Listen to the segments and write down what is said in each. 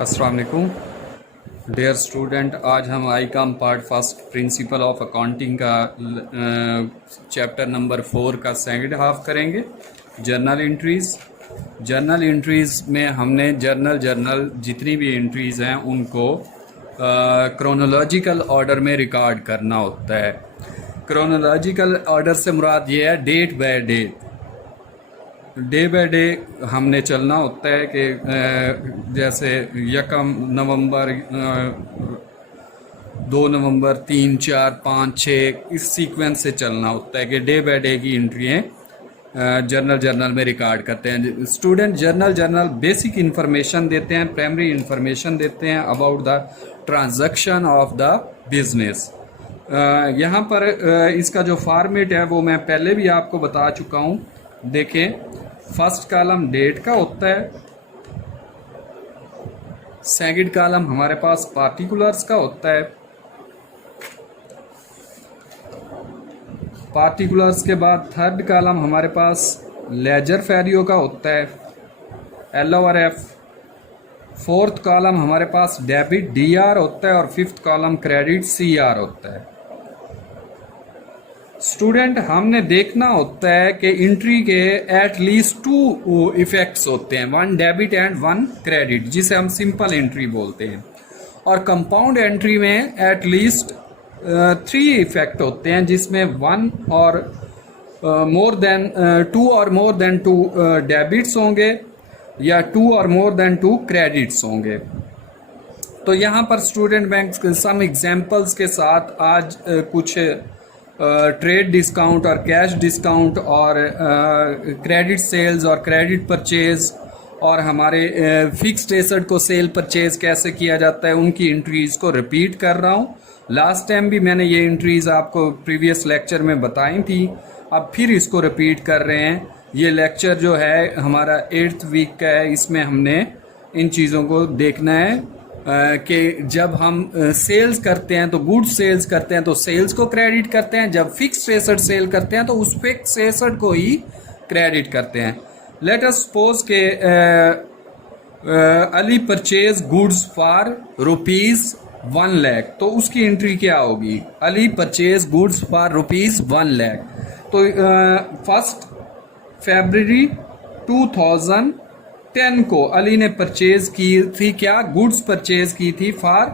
अस्सलाम वालेकुम dear student. आज हम ICom part first principle of accounting का चैप्टर नंबर 4 का सेकंड हाफ करेंगे। Journal entries. जर्नल एंट्रीज़ में हमने जर्नल जितनी भी एंट्रीज़ हैं उनको क्रोनोलॉजिकल ऑर्डर में रिकॉर्ड करना होता है। क्रोनोलॉजिकल ऑर्डर से मुराद ये है डेट बाय डे हमने चलना होता है कि जैसे 1 नवंबर, 2 नवंबर, 3, 4, 5, 6 इस सीक्वेंस से चलना होता है कि डे बाय डे की एंट्रियाँ जर्नल में रिकॉर्ड करते हैं। स्टूडेंट जर्नल बेसिक इन्फॉर्मेशन देते हैं, प्राइमरी इन्फॉर्मेशन देते हैं about the transaction of the business. यहाँ पर इसका जो फॉर्मेट है वो मैं पहले भी आपको बता चुका हूँ। देखें, फर्स्ट कॉलम डेट का होता है, सेकंड कॉलम हमारे पास पार्टिकुलर्स का होता है, पार्टिकुलर्स के बाद थर्ड कॉलम हमारे पास लेजर फैरियो का होता है, LORF। फोर्थ कॉलम हमारे पास डेबिट DR होता है और फिफ्थ कॉलम क्रेडिट CR होता है। स्टूडेंट, हमने देखना होता है कि एंट्री के एट लीस्ट 2 इफेक्ट्स होते हैं, 1 डेबिट एंड 1 क्रेडिट, जिसे हम सिंपल एंट्री बोलते हैं। और कंपाउंड एंट्री में एट लीस्ट 3 इफेक्ट होते हैं, जिसमें 1 और मोर देन 2 और मोर देन 2 डेबिट्स होंगे या 2 और मोर देन 2 क्रेडिट्स होंगे। तो यहाँ पर स्टूडेंट बैंक सम एग्जांपल्स के साथ आज कुछ ट्रेड डिस्काउंट और कैश डिस्काउंट और क्रेडिट सेल्स और क्रेडिट परचेज और हमारे फिक्स्ड एसेट को सेल परचेज कैसे किया जाता है उनकी एंट्रीज को रिपीट कर रहा हूँ। लास्ट टाइम भी मैंने ये एंट्रीज आपको प्रीवियस लेक्चर में बताई थी, अब फिर इसको रिपीट कर रहे हैं। ये लेक्चर जो है हमारा 8th वीक का है, इसमें हमने इन चीज़ों को देखना है कि जब हम सेल्स करते हैं तो गुड्स सेल्स करते हैं तो सेल्स को क्रेडिट करते हैं, जब फिक्स्ड एसेट सेल करते हैं तो उस फिक्स्ड एसेट को ही क्रेडिट करते हैं। लेट अस सपोज के Ali purchase goods for ₹1 lakh, तो उसकी एंट्री क्या होगी? Ali purchase goods for ₹1 lakh. तो 1 फरवरी 2010 को अली ने परचेज की थी, क्या गुड्स परचेज की थी फॉर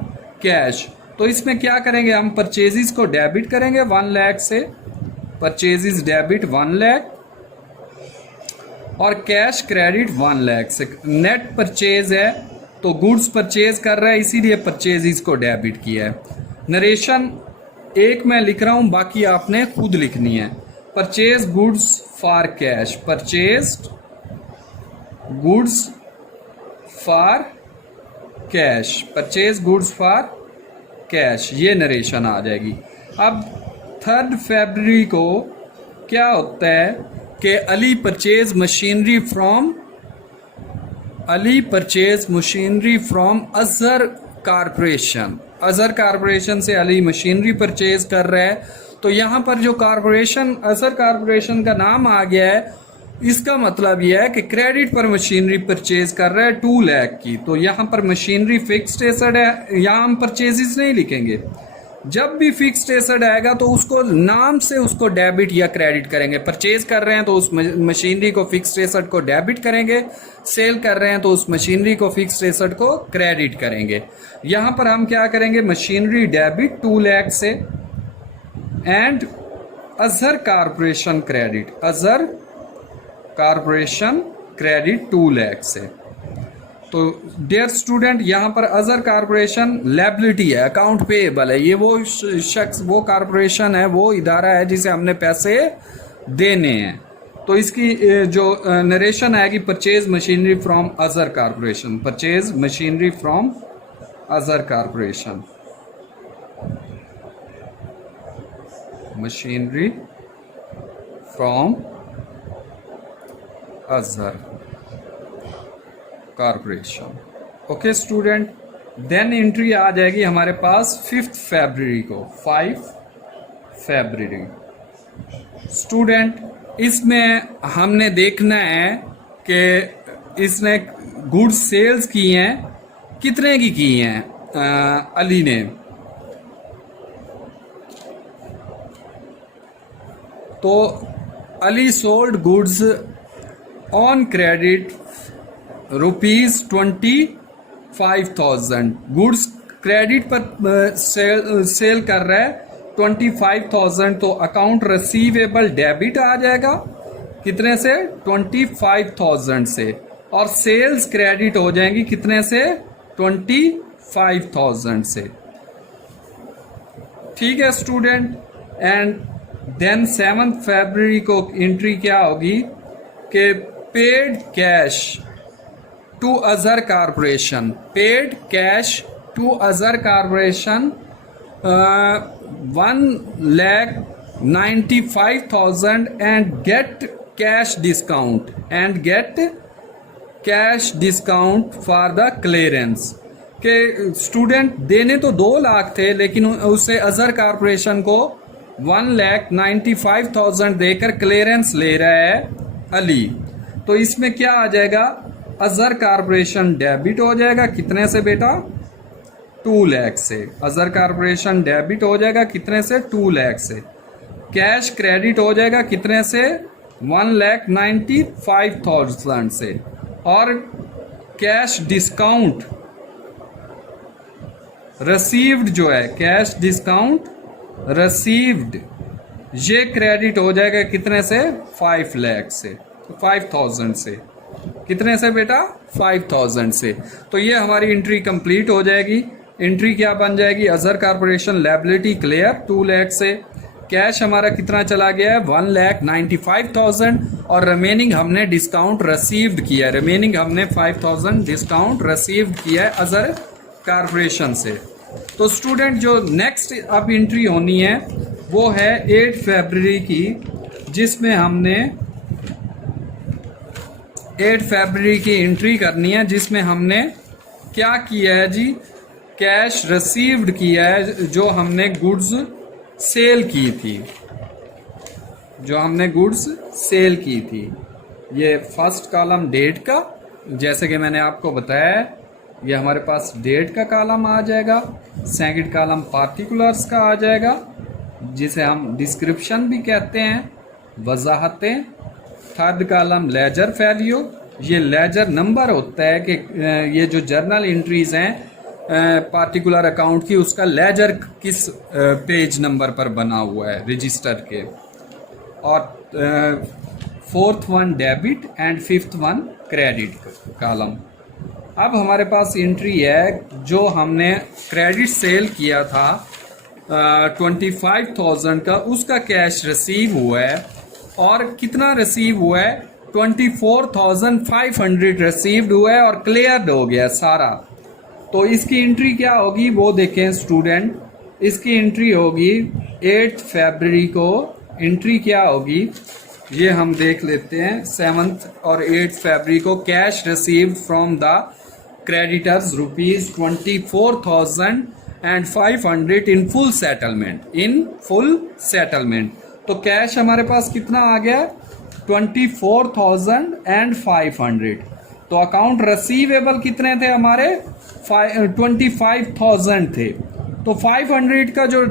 कैश। तो इसमें क्या करेंगे हम? परचेजेस को डेबिट करेंगे 1 लाख से, परचेजेस डेबिट 1 लाख और कैश क्रेडिट 1 लाख से। नेट परचेज है तो गुड्स परचेज कर रहा है, इसीलिए परचेजेस को डेबिट किया है। नरेशन एक मैं लिख रहा हूं, बाकी आपने खुद लिखनी है। Purchase goods for cash, purchased goods for cash, purchase goods for cash, ये नरेशन आ जाएगी। अब 3 फरवरी को क्या होता है कि Ali purchase machinery from Azhar corporation. Azhar corporation से अली मशीनरी परचेज कर रहा है। तो यहाँ पर जो कारपोरेशन, अजहर कारपोरेशन का नाम आ गया है, इसका मतलब यह है कि क्रेडिट पर मशीनरी परचेज कर रहा है 2 लाख की। तो यहाँ पर मशीनरी फिक्स्ड एसेट है, यहाँ हम परचेजेस नहीं लिखेंगे। जब भी फिक्स्ड एसेट आएगा तो उसको नाम से उसको डेबिट या क्रेडिट करेंगे। परचेज कर रहे हैं तो उस मशीनरी को, फिक्स्ड एसेट को डेबिट करेंगे, सेल कर रहे हैं तो उस मशीनरी को, फिक्स्ड एसेट को क्रेडिट करेंगे। यहाँ पर हम क्या करेंगे? मशीनरी डेबिट 2 लाख से and Azhar corporation credit, Azhar corporation credit 2 lakh से। तो डियर स्टूडेंट, यहाँ पर अजहर कारपोरेशन लायबिलिटी है, अकाउंट पेएबल है। ये वो शख्स, वो कारपोरेशन है, वो इदारा है जिसे हमने पैसे देने हैं। तो इसकी जो नरेशन आएगी, purchase machinery from Azhar corporation, purchase machinery from Azhar corporation, machinery from Azhar corporation. Okay student, then entry आ जाएगी हमारे पास 5 फरवरी को, 5 फरवरी। स्टूडेंट, इसमें हमने देखना है कि इसने गुड्स सेल्स की हैं कितने की हैं अली ने? तो Ali sold goods on credit ₹25,000। Goods credit पर सेल कर रहा है 25,000, तो अकाउंट रिसीवेबल डेबिट आ जाएगा कितने से? 25,000 से। और सेल्स क्रेडिट हो जाएंगी कितने से? 25,000 से। ठीक है स्टूडेंट। एंड देन 7 फरवरी को एंट्री क्या होगी कि पेड कैश टू अजर कारपोरेशन, पेड कैश टू अजर corporation 1,95,000 and gate cash discount for the clearance. के स्टूडेंट देने तो 2 लाख थे, लेकिन उसे अजर कारपोरेशन को 1,95,000 देकर क्लियरेंस ले रहा है अली। तो इसमें क्या आ जाएगा? अजर कारपोरेशन डेबिट हो जाएगा कितने से बेटा? 2 लाख से। अजर कारपोरेशन डेबिट हो जाएगा कितने से? 2 लाख से। कैश क्रेडिट हो जाएगा कितने से? 1,95,000 से। और कैश डिस्काउंट रिसीव्ड जो है, कैश डिस्काउंट रिसीव्ड, ये क्रेडिट हो जाएगा कितने से? 5 लाख से, 5,000 से। कितने से बेटा? 5,000 से। तो ये हमारी एंट्री कंप्लीट हो जाएगी। एंट्री क्या बन जाएगी? अजर कारपोरेशन लायबिलिटी क्लियर 2 लाख से। कैश हमारा कितना चला गया है? 1,95,000। और रिमेनिंग हमने डिस्काउंट रिसीव्ड किया है, रिमेनिंग हमने 5,000 डिस्काउंट रिसीव्ड किया है अजर कारपोरेशन से। तो स्टूडेंट जो नेक्स्ट अब एंट्री होनी है वो है 8 फरवरी की, जिसमें हमने 8 फरवरी की एंट्री करनी है, जिसमें हमने क्या किया है जी? कैश रिसीव्ड किया है जो हमने गुड्स सेल की थी, जो हमने गुड्स सेल की थी। ये फर्स्ट कॉलम डेट का, जैसे कि मैंने आपको बताया, ये हमारे पास डेट का कॉलम आ जाएगा। सेकंड कॉलम पार्टिकुलर्स का आ जाएगा, जिसे हम डिस्क्रिप्शन भी कहते हैं, वजाहतें। थर्ड कॉलम लेजर वैल्यू, ये लेजर नंबर होता है कि ये जो जर्नल एंट्रीज हैं पार्टिकुलर अकाउंट की, उसका लेजर किस पेज नंबर पर बना हुआ है रजिस्टर के। और fourth one debit and fifth one credit column. अब हमारे पास एंट्री है जो हमने क्रेडिट सेल किया था 25,000 का, उसका कैश रिसीव हुआ है। और कितना रिसीव हुआ है? 24,500 रिसीव्ड हुआ है और क्लियर्ड हो गया सारा। तो इसकी एंट्री क्या होगी वो देखें स्टूडेंट। इसकी एंट्री होगी 8 फरवरी को। एंट्री क्या होगी ये हम देख लेते हैं। 7 और 8 फरवरी को cash received from the creditors ₹24,500 in full settlement. तो कैश हमारे पास कितना आ गया? 24,500। तो अकाउंट रिसीवेबल कितने थे हमारे? 25,000 थे। तो 500 का जो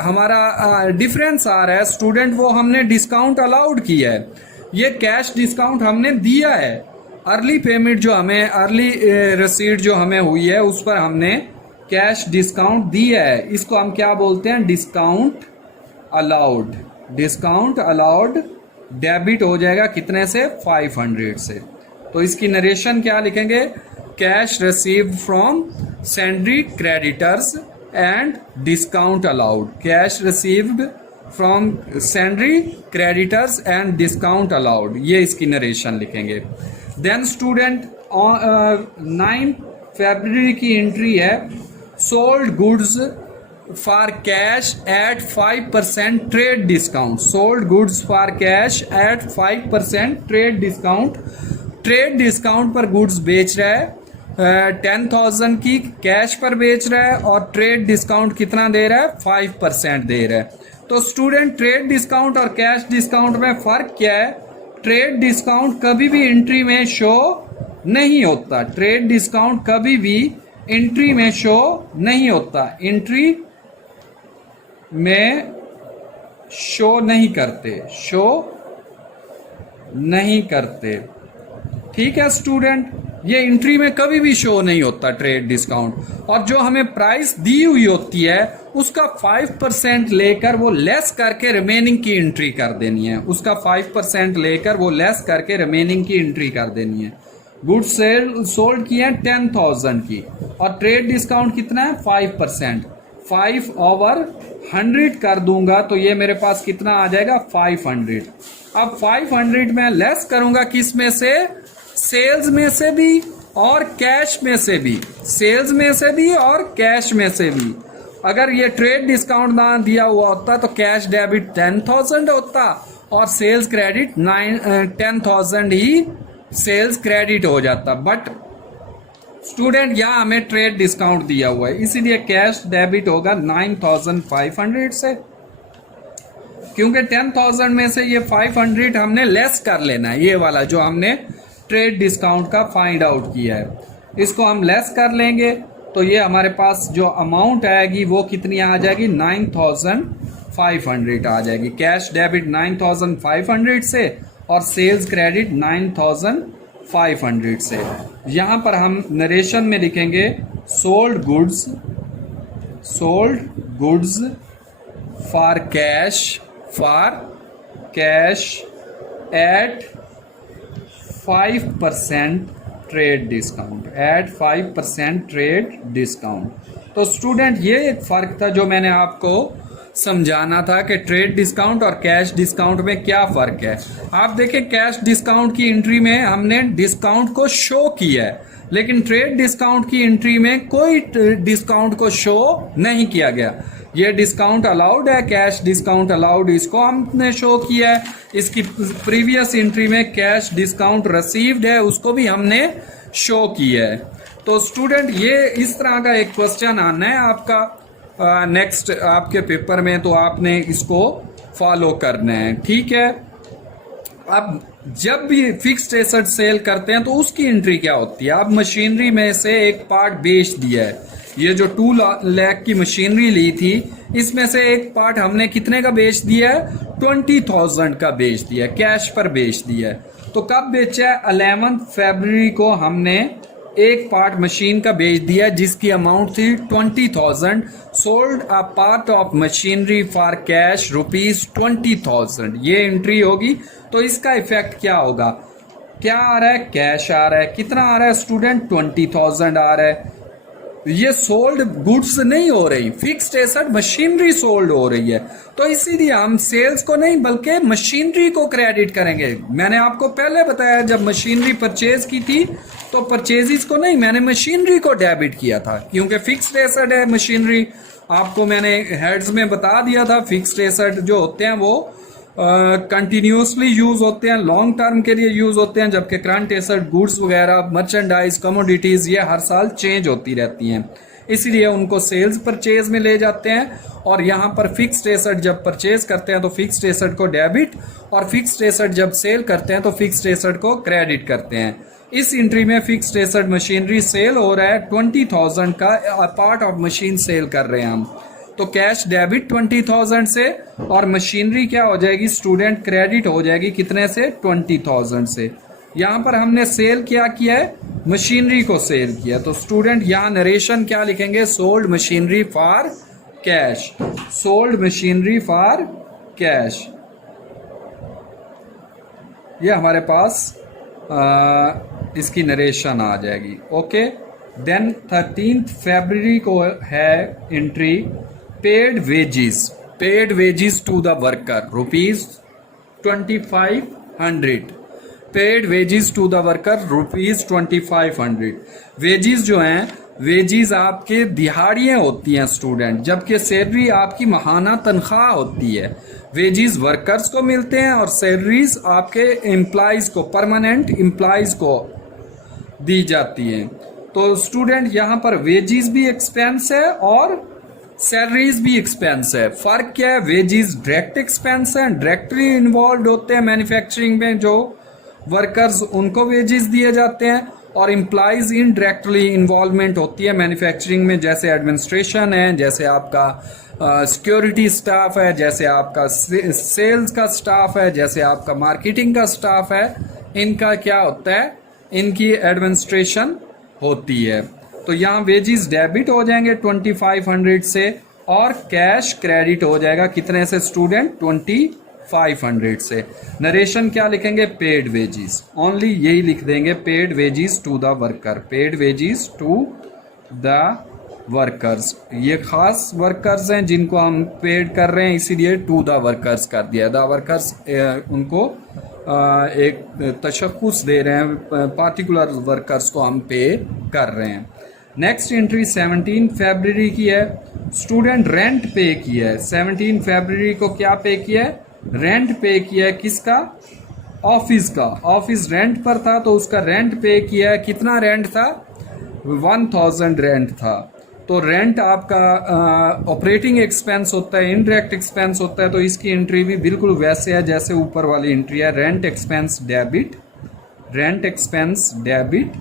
हमारा डिफरेंस आ रहा है स्टूडेंट, वो हमने डिस्काउंट अलाउड किया है। ये कैश डिस्काउंट हमने दिया है। अर्ली पेमेंट जो हमें, अर्ली रिसीट जो हमें हुई है, उस पर हमने कैश डिस्काउंट दिया है। इसको हम क्या बोलते हैं? Discount allowed. Discount allowed debit हो जाएगा कितने से? 500 से। तो इसकी नरेशन क्या लिखेंगे? Cash received from sundry creditors and discount allowed. Cash received from sundry creditors and discount allowed, ये इसकी नरेशन लिखेंगे। देन स्टूडेंट 9 फरवरी की एंट्री है sold goods for cash at 5% trade discount. Sold goods for cash at 5% trade discount. Trade discount पर goods बेच रहा है 10,000 की, कैश पर बेच रहा है और ट्रेड डिस्काउंट कितना दे रहा है? 5% दे रहा है। तो स्टूडेंट ट्रेड डिस्काउंट और कैश डिस्काउंट में फर्क क्या है? ट्रेड डिस्काउंट कभी भी एंट्री में शो नहीं होता। ट्रेड डिस्काउंट कभी भी एंट्री में शो नहीं होता, एंट्री में शो नहीं करते, शो नहीं करते। ठीक है स्टूडेंट, ये एंट्री में कभी भी शो नहीं होता ट्रेड डिस्काउंट। और जो हमें प्राइस दी हुई होती है उसका 5% लेकर वो लेस करके रिमेनिंग की एंट्री कर देनी है, उसका 5% लेकर वो लेस करके रिमेनिंग की एंट्री कर देनी है। गुड्स सेल सोल्ड की है 10,000 की और ट्रेड डिस्काउंट कितना है 5%, 5/100 कर दूंगा तो ये मेरे पास कितना आ जाएगा 500। अब 500 में लेस करूंगा किस में से, सेल्स में से भी और कैश में से भी, सेल्स में से भी और कैश में से भी। अगर ये ट्रेड डिस्काउंट ना दिया हुआ होता तो कैश डेबिट 10,000 होता और सेल्स क्रेडिट 10,000 ही सेल्स क्रेडिट हो जाता। बट स्टूडेंट यहाँ हमें ट्रेड डिस्काउंट दिया हुआ है इसीलिए कैश डेबिट होगा 9,500 से, क्योंकि 10,000 में से ये 500 हमने लेस कर लेना है, ये वाला जो हमने ट्रेड डिस्काउंट का फाइंड आउट किया है इसको हम लेस कर लेंगे तो ये हमारे पास जो अमाउंट आएगी वो कितनी आ जाएगी 9,500 आ जाएगी। कैश डेबिट 9,500 से और सेल्स क्रेडिट 9,500 से। यहां पर हम नरेशन में लिखेंगे sold goods for cash at 5% trade discount, at 5% trade discount. तो स्टूडेंट ये एक फर्क था जो मैंने आपको समझाना था कि ट्रेड डिस्काउंट और कैश डिस्काउंट में क्या फर्क है। आप देखें कैश डिस्काउंट की एंट्री में हमने डिस्काउंट को शो किया है, लेकिन ट्रेड डिस्काउंट की एंट्री में कोई डिस्काउंट को शो नहीं किया गया। ये डिस्काउंट अलाउड है, कैश डिस्काउंट अलाउड, इसको हमने शो किया है। इसकी प्रीवियस एंट्री में कैश डिस्काउंट रिसीव्ड है उसको भी हमने शो किया है। तो स्टूडेंट ये इस तरह का एक क्वेश्चन आना है आपका नेक्स्ट आपके पेपर में, तो आपने इसको फॉलो करना है। ठीक है, अब जब भी फिक्स्ड एसेट सेल करते हैं तो उसकी एंट्री क्या होती है। अब मशीनरी में से एक पार्ट बेच दिया है, ये जो 2 लाख की मशीनरी ली थी इसमें से एक पार्ट हमने कितने का बेच दिया है 20,000 का बेच दिया, कैश पर बेच दिया है। तो कब बेचा है 11 फरवरी को हमने एक पार्ट मशीन का बेच दिया जिसकी अमाउंट थी 20,000। Sold a part of machinery for cash ₹20,000, ये एंट्री होगी। तो इसका इफेक्ट क्या होगा, क्या आ रहा है कैश आ रहा है, कितना आ रहा है स्टूडेंट 20,000 आ रहा है। ये सोल्ड गुड्स नहीं हो रही, फिक्स्ड एसेट मशीनरी सोल्ड हो रही है, तो इसीलिए हम सेल्स को नहीं बल्कि मशीनरी को क्रेडिट करेंगे। मैंने आपको पहले बताया जब मशीनरी परचेज की थी तो परचेजेस को नहीं, मैंने मशीनरी को डेबिट किया था क्योंकि फिक्स्ड एसेट है मशीनरी। आपको मैंने हेड्स में बता दिया था फिक्स्ड एसेट जो होते हैं वो कंटिन्यूसली यूज होते हैं, लॉन्ग टर्म के लिए यूज होते हैं, जबकि करंट एसेट गुड्स वगैरह मर्चेंडाइज कमोडिटीज ये हर साल चेंज होती रहती हैं, इसलिए उनको सेल्स परचेज में ले जाते हैं। और यहाँ पर फिक्स्ड एसेट जब परचेज करते हैं तो फिक्स्ड एसेट को डेबिट और फिक्स्ड एसेट जब सेल करते हैं तो फिक्स्ड एसेट को क्रेडिट करते हैं। इस एंट्री में फिक्स्ड एसेट मशीनरी सेल हो रहा है 20,000 का पार्ट ऑफ मशीन सेल कर रहे हैं हम, तो कैश डेबिट 20,000 से और मशीनरी क्या हो जाएगी स्टूडेंट क्रेडिट हो जाएगी कितने से 20,000 से। यहाँ पर हमने सेल क्या किया है मशीनरी को सेल किया, तो स्टूडेंट यहाँ नरेशन क्या लिखेंगे sold machinery for cash, sold machinery for cash. ये हमारे पास इसकी नरेशन आ जाएगी। ओके, देन 13 फरवरी को है entry paid wages to the worker ₹2500, paid wages to the worker ₹2500। Wages जो हैं वेजेस आपके दिहाड़ियाँ होती हैं स्टूडेंट, जबकि सैलरी आपकी माहाना तनख्वाह होती है। वेजेस वर्कर्स को मिलते हैं और सैलरीज आपके एम्प्लॉयज को, परमानेंट एम्प्लॉयज को दी जाती हैं। तो स्टूडेंट यहाँ पर वेजेस भी एक्सपेंस है और सैलरीज भी एक्सपेंस है। फर्क क्या है, वेजेस डायरेक्ट एक्सपेंस है, डायरेक्टली इन्वॉल्व होते हैं मैन्युफैक्चरिंग में, जो वर्कर्स उनको वेजेस दिए जाते हैं, और इम्प्लाइज इनडायरेक्टली इन्वॉल्वमेंट होती है मैन्युफैक्चरिंग में, जैसे एडमिनिस्ट्रेशन है, जैसे आपका सिक्योरिटी स्टाफ है, जैसे आपका सेल्स का स्टाफ है, जैसे आपका मार्केटिंग का स्टाफ है। इनका क्या होता है, इनकी एडमिनिस्ट्रेशन होती है। तो यहाँ वेजेस डेबिट हो जाएंगे 2500 से और कैश क्रेडिट हो जाएगा कितने से स्टूडेंट, 2500 से। नरेशन क्या लिखेंगे, पेड वेजेस, ओनली यही लिख देंगे, paid wages to the worker, paid wages to the workers. ये खास वर्कर्स हैं जिनको हम पेड कर रहे हैं, इसीलिए टू द वर्कर्स कर दिया। द वर्कर्स उनको एक तशख़्ख़ुस दे रहे हैं, पार्टिकुलर वर्कर्स को हम पे कर रहे हैं। नेक्स्ट एंट्री 17 फरवरी की है, स्टूडेंट रेंट पे किया है। 17 फरवरी को क्या पे किया है, रेंट पे किया है, किसका, ऑफिस का। ऑफिस रेंट पर था तो उसका रेंट पे किया है। कितना रेंट था, 1000 रेंट था। तो रेंट आपका ऑपरेटिंग एक्सपेंस होता है, इनडायरेक्ट एक्सपेंस होता है। तो इसकी एंट्री भी बिल्कुल वैसे है जैसे ऊपर वाली एंट्री है, rent expense debit, rent expense debit,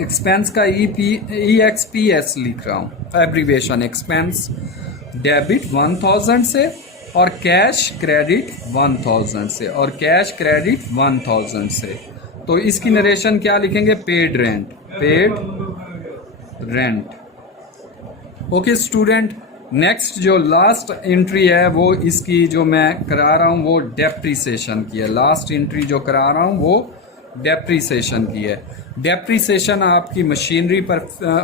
expense का EXPS लिख रहा हूँ, एब्रीवेशन, एक्सपेंस डेबिट 1000 से और कैश क्रेडिट 1000 से, और कैश क्रेडिट 1000 से। तो इसकी नरेशन क्या लिखेंगे, paid rent, paid rent. Okay student, next जो लास्ट एंट्री है वो इसकी जो मैं करा रहा हूँ वो डेप्रीसिएशन की है। लास्ट एंट्री जो करा रहा हूँ वो डेप्रीसिएशन की है। डेप्रीसिएशन आपकी मशीनरी पर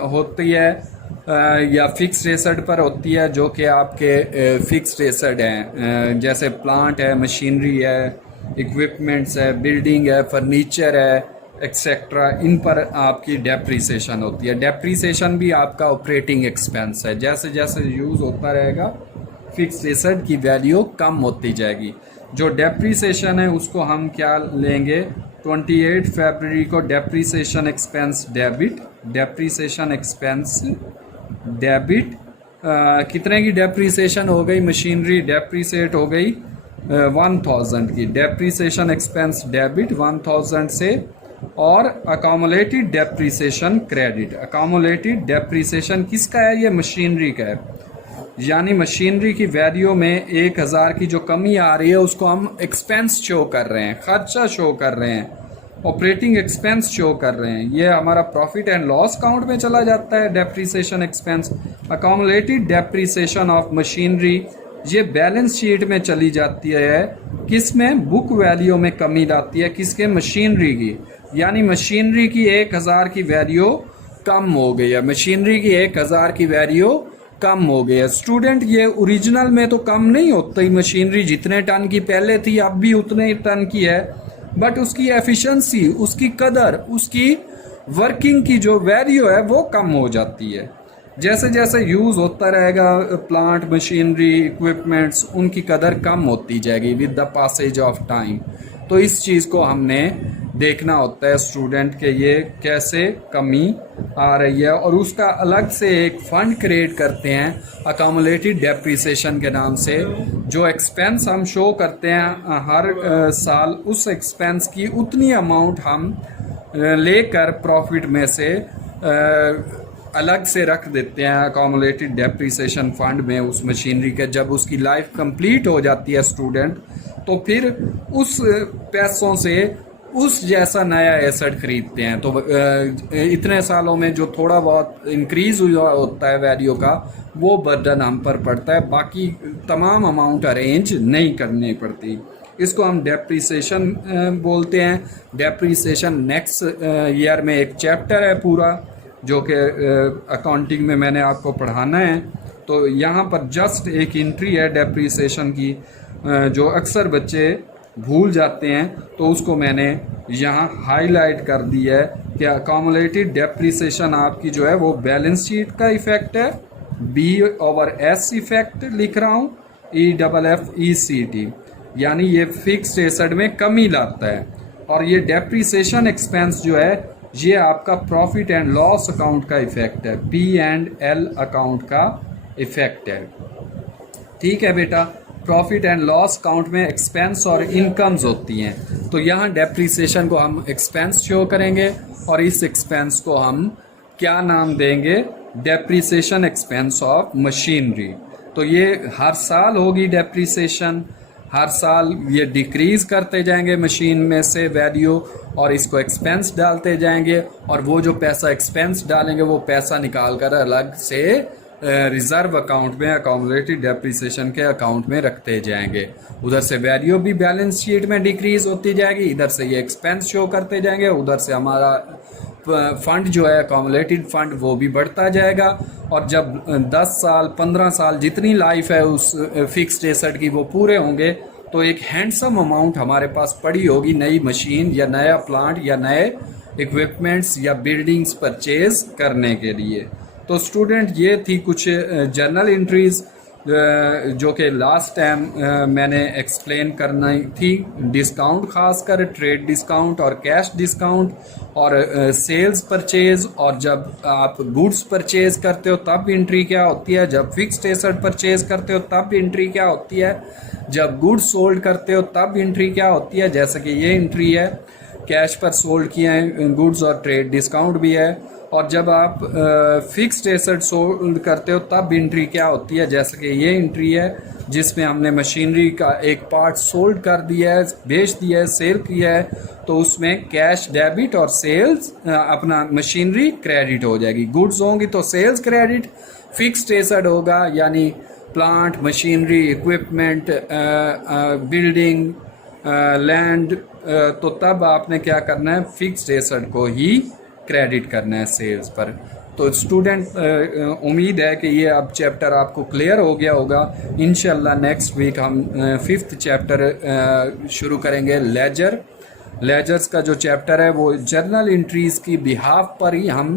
होती है या फिक्स्ड एसेट पर होती है, जो कि आपके फिक्स्ड एसेट हैं, जैसे प्लांट है, मशीनरी है, इक्विपमेंट्स है, बिल्डिंग है, फर्नीचर है, एक्सेट्रा। इन पर आपकी डेप्रीसिएशन होती है। डेप्रीसिएशन भी आपका ऑपरेटिंग एक्सपेंस है, जैसे जैसे यूज़ होता रहेगा फिक्स्ड एसेट की वैल्यू कम होती जाएगी। जो डेप्रीसिएशन है उसको हम क्या लेंगे, 28 फरवरी को depreciation expense debit, depreciation expense debit. कितने की डेप्रीसिएशन हो गई, मशीनरी डेप्रीसिएट हो गई 1000 की, डेप्रीसिएशन एक्सपेंस डेबिट 1000 से, और accumulated depreciation credit. Accumulated depreciation किसका है, ये मशीनरी का है, यानी मशीनरी की वैल्यू में 1000 की जो कमी आ रही है उसको हम एक्सपेंस शो कर रहे हैं, खर्चा शो कर रहे हैं, ऑपरेटिंग एक्सपेंस शो कर रहे हैं। ये हमारा प्रॉफिट एंड लॉस अकाउंट में चला जाता है depreciation expense. Accumulated depreciation of machinery ये बैलेंस शीट में चली जाती है, किसमें, बुक वैल्यू में कमी लाती है, किसके, मशीनरी की। यानी मशीनरी की 1000 की वैल्यू कम हो गई है, मशीनरी की 1000 की वैल्यू कम हो गई है। स्टूडेंट ये ओरिजिनल में तो कम नहीं होती, मशीनरी जितने टन की पहले थी अब भी उतने ही टन की है, बट उसकी एफिशिएंसी, उसकी कदर, उसकी वर्किंग की जो वैल्यू है वो कम हो जाती है। जैसे जैसे यूज़ होता रहेगा प्लांट, मशीनरी, इक्विपमेंट्स, उनकी कदर कम होती जाएगी with the passage of time. तो इस चीज़ को हमने देखना होता है स्टूडेंट के ये कैसे कमी आ रही है, और उसका अलग से एक फंड क्रिएट करते हैं अकोमोलेटेड डेप्रीसिएशन के नाम से। जो एक्सपेंस हम शो करते हैं हर साल, उस एक्सपेंस की उतनी अमाउंट हम लेकर प्रॉफिट में से अलग से रख देते हैं अकोमोलेटेड डेप्रीसिएशन फंड में उस मशीनरी के। जब उसकी लाइफ कंप्लीट हो जाती है स्टूडेंट, तो फिर उस पैसों से उस जैसा नया एसेट खरीदते हैं। तो इतने सालों में जो थोड़ा बहुत इंक्रीज हुआ होता है वैल्यू का, वो बर्डन हम पर पड़ता है, बाकी तमाम अमाउंट अरेंज नहीं करनी पड़ती। इसको हम डेप्रीसिएशन बोलते हैं। डेप्रीसिएशन नेक्स्ट ईयर में एक चैप्टर है पूरा, जो कि अकाउंटिंग में मैंने आपको पढ़ाना है। तो यहाँ पर जस्ट एक एंट्री है डेप्रीसिएशन की, जो अक्सर बच्चे भूल जाते हैं, तो उसको मैंने यहाँ हाईलाइट कर दी है कि अकोमोलेटेड डेप्रीसिएशन आपकी जो है वो बैलेंस शीट का इफेक्ट है, B/S इफेक्ट लिख रहा हूँ, EFFECT, यानी ये फिक्स्ड एसेट में कमी लाता है। और ये डेप्रीसिएशन एक्सपेंस जो है ये आपका प्रॉफिट एंड लॉस अकाउंट का इफेक्ट है, P&L अकाउंट का इफेक्ट है। ठीक है बेटा, प्रॉफिट एंड लॉस अकाउंट में एक्सपेंस और इनकम्स होती हैं, तो यहाँ डेप्रीसिएशन को हम एक्सपेंस शो करेंगे और इस एक्सपेंस को हम क्या नाम देंगे, डेप्रिसिएशन एक्सपेंस ऑफ मशीनरी। तो ये हर साल होगी डेप्रिसिएशन, हर साल ये डिक्रीज करते जाएंगे मशीन में से वैल्यू, और इसको एक्सपेंस डालते जाएंगे, और वो जो पैसा एक्सपेंस डालेंगे वो पैसा निकाल कर अलग से रिजर्व अकाउंट में, अकाउमुलेटेड डेप्रिसिएशन के अकाउंट में रखते जाएंगे। उधर से वैल्यू भी बैलेंस शीट में डिक्रीज होती जाएगी, इधर से ये एक्सपेंस शो करते जाएंगे, उधर से हमारा फंड जो है अकाउमुलेटेड फंड वो भी बढ़ता जाएगा। और जब 10 साल 15 साल जितनी लाइफ है उस फिक्स्ड एसेट की वो पूरे होंगे, तो एक हैंडसम अमाउंट हमारे पास पड़ी होगी नई मशीन या नया प्लांट या नए इक्विपमेंट्स या बिल्डिंग्स परचेज करने के लिए। तो स्टूडेंट ये थी कुछ जर्नल एंट्रीज जो कि लास्ट टाइम मैंने एक्सप्लेन करना थी। डिस्काउंट खासकर ट्रेड डिस्काउंट और कैश डिस्काउंट और सेल्स परचेज, और जब आप गुड्स परचेज करते हो तब एंट्री क्या होती है, जब फिक्स्ड एसेट परचेज करते हो तब एंट्री क्या होती है, जब गुड्स सोल्ड करते हो तब एंट्री क्या होती है। जैसे कि ये एंट्री है, कैश पर सोल्ड किए हैं गुड्स और ट्रेड डिस्काउंट भी है। और जब आप फिक्स्ड एसेट सोल्ड करते हो तब एंट्री क्या होती है, जैसे कि ये एंट्री है जिसमें हमने मशीनरी का एक पार्ट सोल्ड कर दिया है, बेच दिया है, सेल किया है, तो उसमें कैश डेबिट और सेल्स अपना मशीनरी क्रेडिट हो जाएगी। गुड्स होंगी तो सेल्स क्रेडिट, फिक्स्ड एसेट होगा यानी plant, machinery, equipment, building, land, तो तब आपने क्या करना है, फिक्स्ड एसेट को ही क्रेडिट करना है सेल्स पर। तो स्टूडेंट उम्मीद है कि ये अब चैप्टर आपको क्लियर हो गया होगा। इंशाल्लाह नेक्स्ट वीक हम 5th चैप्टर शुरू करेंगे, लेजर। लेजर्स का जो चैप्टर है वो जर्नल एंट्रीज की बिहाफ पर ही हम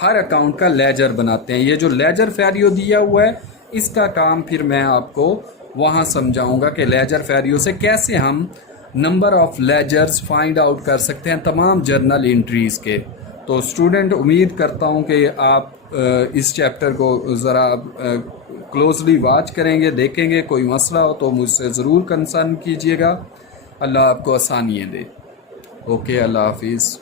हर अकाउंट का लेजर बनाते हैं। ये जो लेजर फैरियो दिया हुआ है इसका काम फिर मैं आपको वहाँ समझाऊंगा कि लेजर फैरियो से कैसे हम number of ledgers find out कर सकते हैं तमाम जर्नल एंट्रीज के। तो स्टूडेंट उम्मीद करता हूँ कि आप इस चैप्टर को ज़रा क्लोजली वॉच करेंगे, देखेंगे। कोई मसला हो तो मुझसे ज़रूर कंसर्न कीजिएगा। अल्लाह आपको आसानियाँ दे। ओके, अल्लाह हाफिज़।